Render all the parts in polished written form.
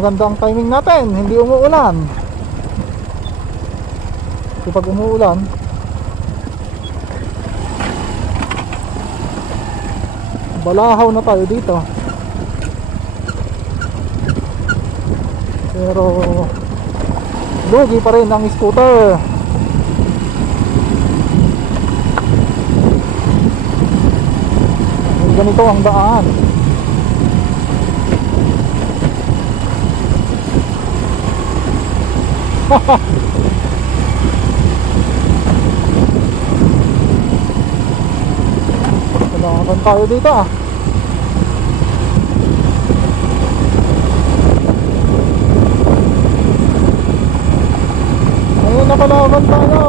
maganda ang timing natin, hindi umuulan. Kapag umuulan, balahaw na tayo dito. Pero lugi pa rin ang scooter. Ganito ang daan. Kailangan tayo dito ah. Ayun, nakalaban tayo.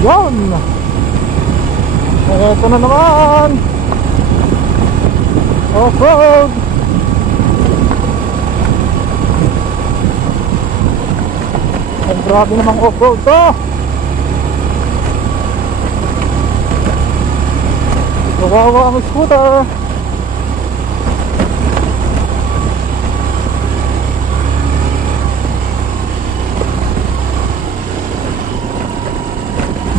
Yan. Ito na naman. Off-road. Ay, grabe namang off-road to. Kawawa ang scooter.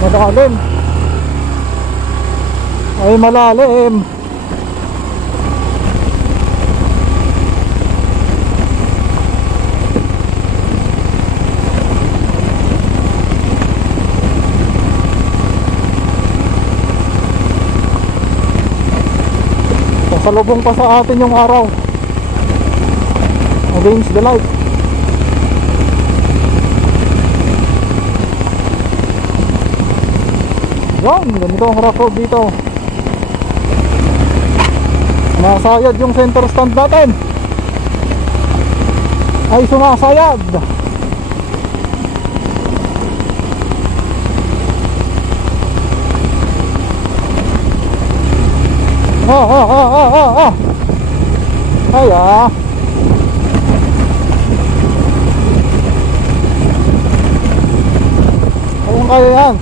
Malalim. Ay, malalim. Pasalubong pa sa atin yung araw against the light. Yan, ganito ang rock road dito. Sumasayad yung center stand natin. Ay, sumasayad. Ay ah. Ayun, kaya yan.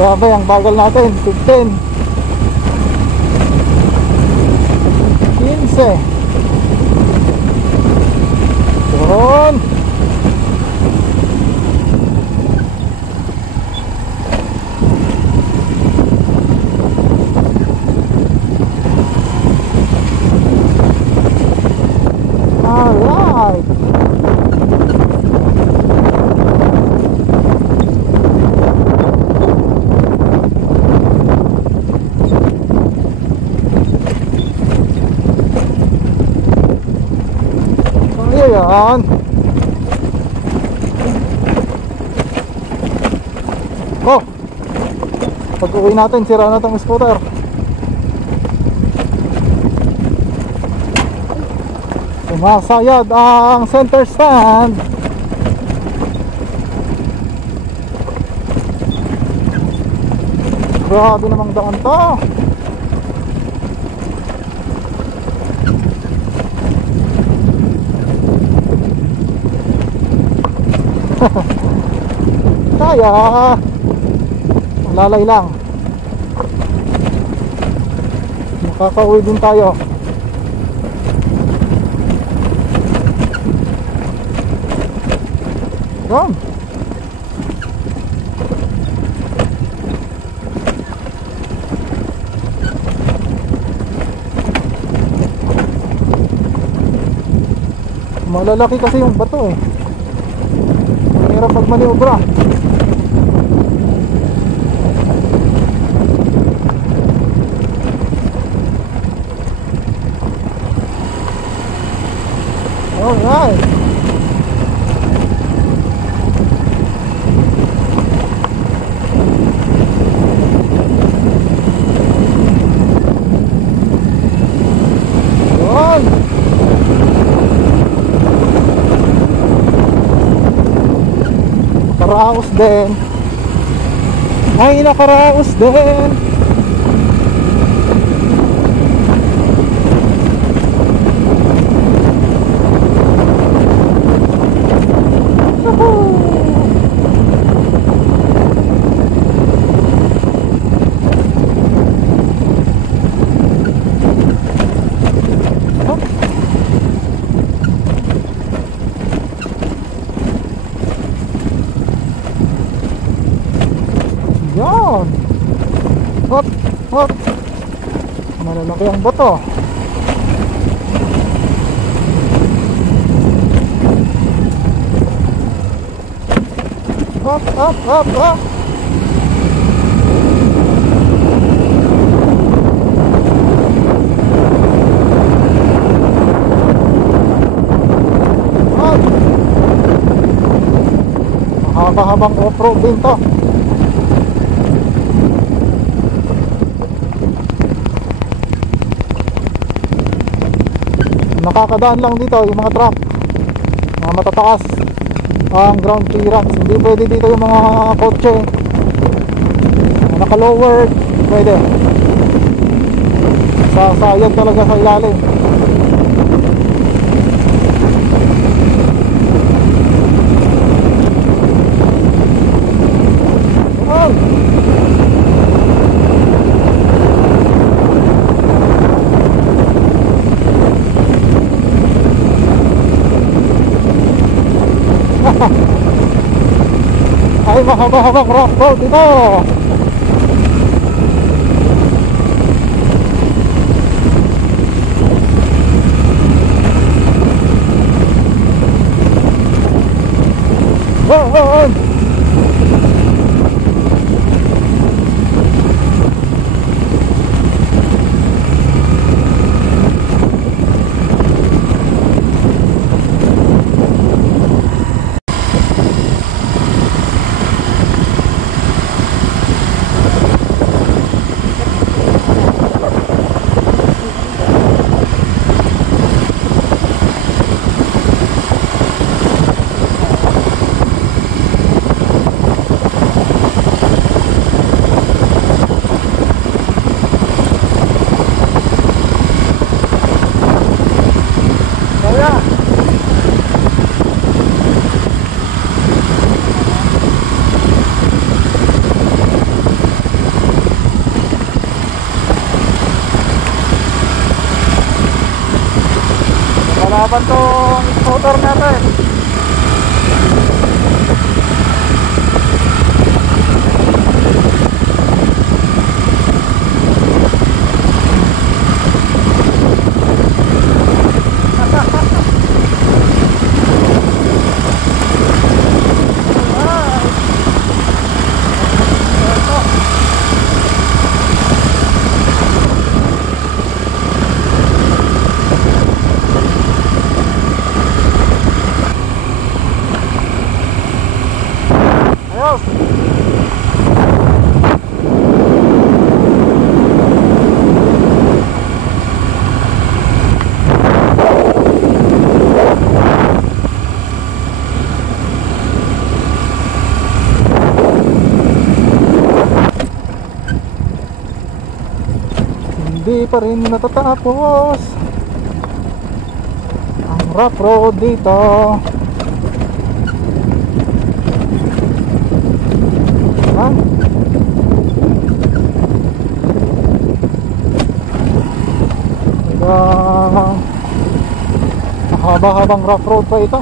Grabe, ang bagal natin. 15 15 Doon. Alright. Ayan. Oh, pag uwi natin, sira na itong scooter. Sumasayad ang center stand. Grabe namang daan to. Kaya lalay lang, makakauwi din tayo. Yan. Malalaki kasi yung bato eh. Mahirap pag maniobra. Alright. Yun. nakaraos din. Ay, nakaraos din. Yan. Hop, hop. Malalaki ang bato. Hop, hop, hop, hop. Hop. Mahaba-habang off-road din to. Nakakadaan lang dito yung mga truck, mga matataas ang ground clearance. Hindi pwede dito yung mga kotse naka-lowered. Pwede sasayad talaga sa ilalim. Oh! Ay, mahaba-habang rock road ito. Oh, oh, oh. Laban tong motor natin. Hindi pa rin natatapos ang rough road dito. Ha? Mahaba-habang rough road pa ito.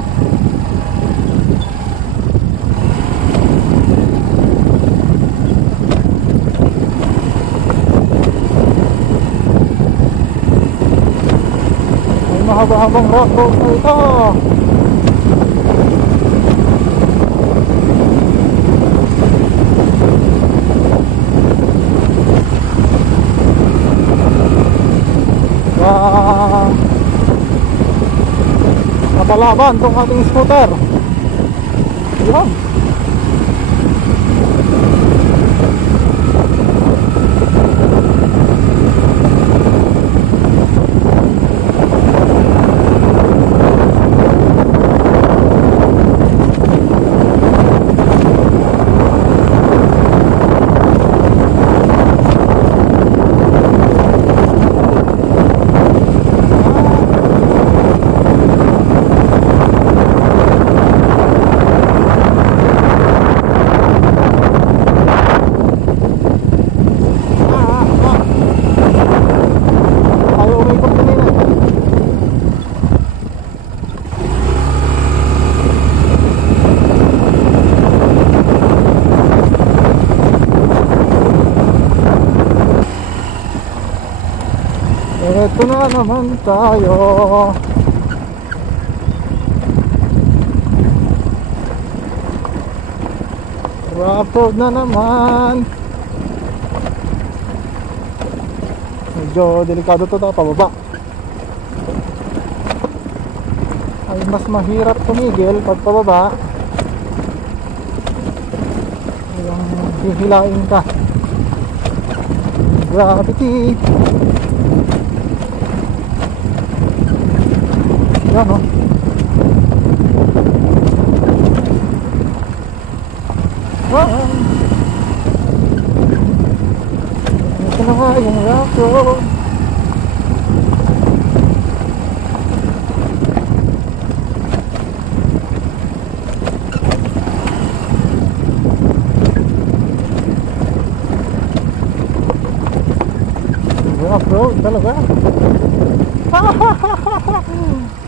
Mahaba-habang rock road na ito. Napalaban tong ating scooter. Yan. Eto na naman tayo. Rough road na naman. Medyo delikado to, pababa. Ay mas mahirap tumigil pag pababa. Yung hihilain ka. Gravity. Yan o. Ito na nga yung rough road. Rough road talaga.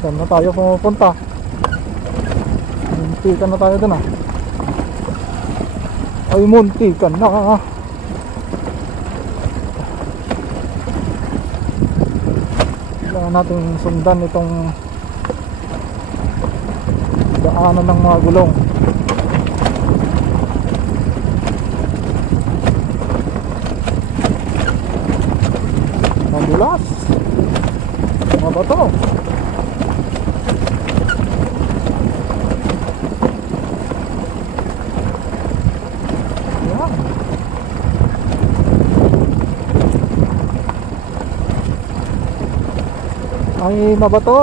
Saan na tayo pumupunta? Muntikan na tayo dun ah. Ay muntikan na. Kailangan natin sundan itong daanan ng mga gulong. Madulas. Mga bato. Yan. Ay mabato.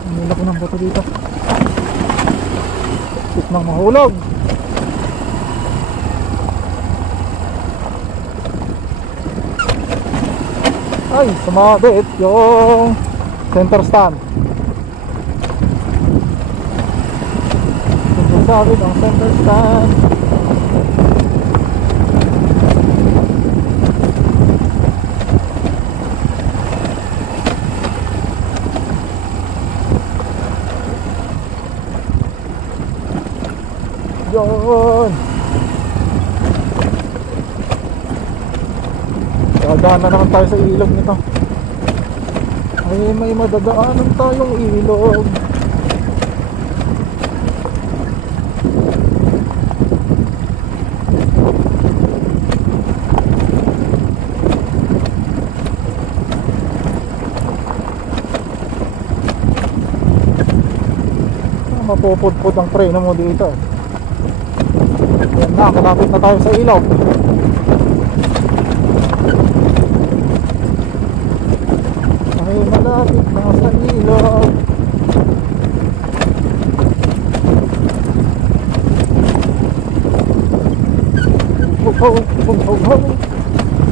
Ang laki ng bato dito. Tik nang mahulog. Ay, sumabit yung center stand. Sumabit ang center stand. Yun. Dadaan na naman tayo sa ilog nito. Ay may madadaanan tayong ilog. Mapupudpud ang preno mo dito. Yan na, malapit na tayo sa ilog. Ay malapit na sa ilog.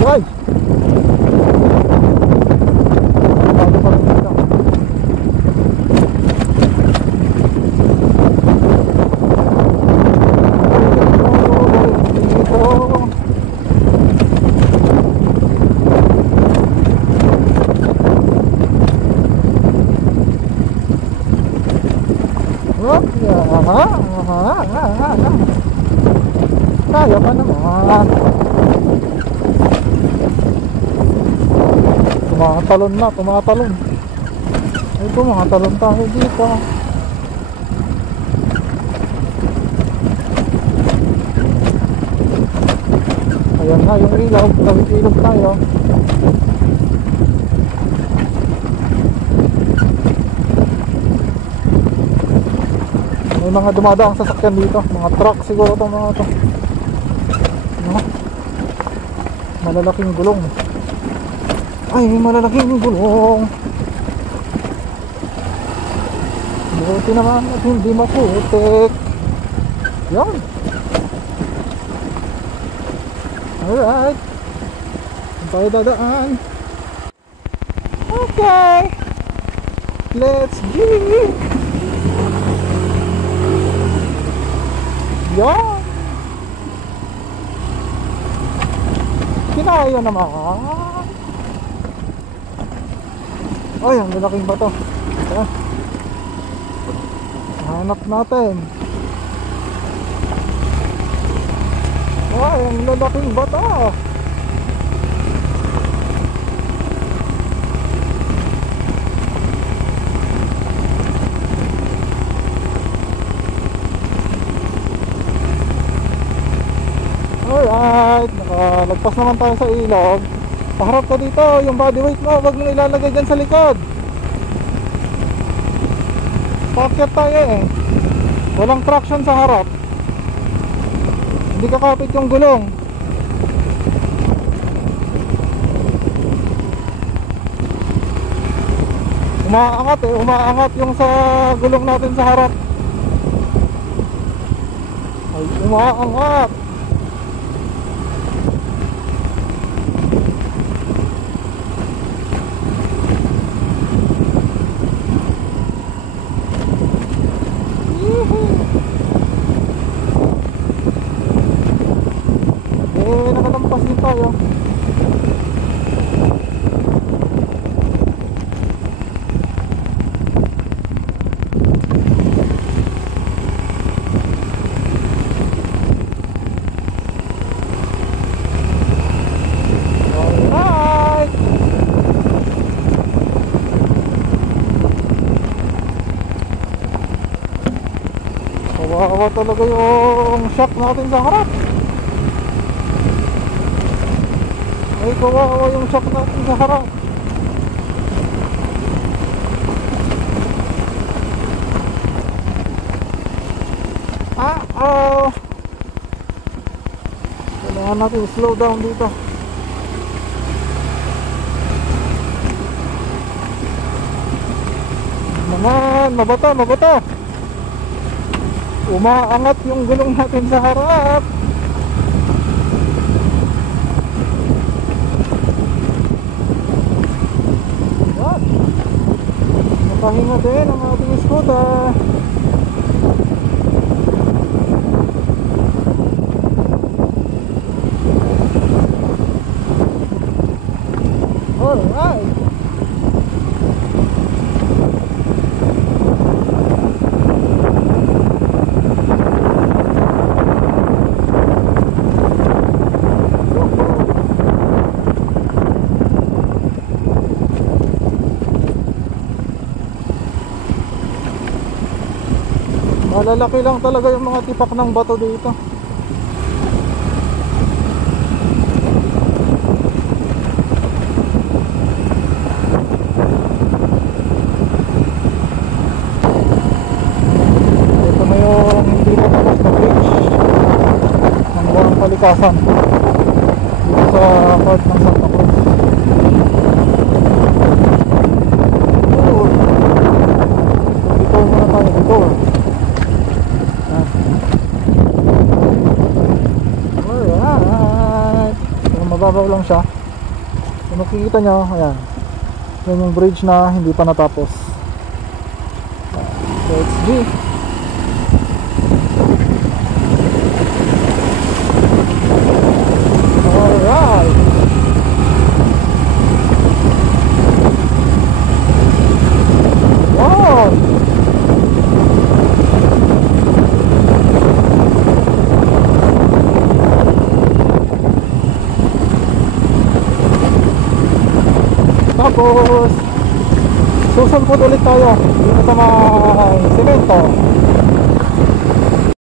Ay! Bago pa rin dito. Kaya pa naman. Tumatalon na, tumatalon. Ito, mga talon tayo dito. Ayan na yung ilaw, tawid ilog tayo. May mga dumadaang sasakyan dito, mga truck siguro itong mga ito. Malalaking gulong. Ay, malalaking gulong. Buti naman at hindi maputik. Yan. Alright. Tayo dadaan. Okay. Let's go. Yan. Kinaya naman. Ay, ang lalaking bato. Ito. Hanap natin. Ay, ang lalaking bata. Alright, nakalagpas naman tayo sa ilog. Paharap ka dito, yung body weight mo, wag mo ilalagay dyan sa likod. Paakyat tayo eh. Walang traction sa harap. Hindi kakapit yung gulong. Umaangat eh, umaangat yung sa gulong natin sa harap. Ay, umaangat. Nakalampas din tayo. Alright. Kawawa talaga yung shock natin sa harap. Ay, kawawa yung shock natin sa harap. Kailangan natin slow down dito. Naman, mabato, mabato. Umaangat yung gulong natin sa harap. Pahinga din ang ating scooter. Alright. Malalaki lang talaga yung mga tipak ng bato dito. Ito na yung hindi pa tapos na bridge ng Buwang Palikasan dito sa part ng Santa Cruz. Dito muna tayo dito. Alright. So, mababaw lang siya. Kung makikita nyo, ayan. Yan yung bridge na hindi pa natapos. So it's G. Alright. Wow. Tapos susulpot ulit tayo dito sa mga semento.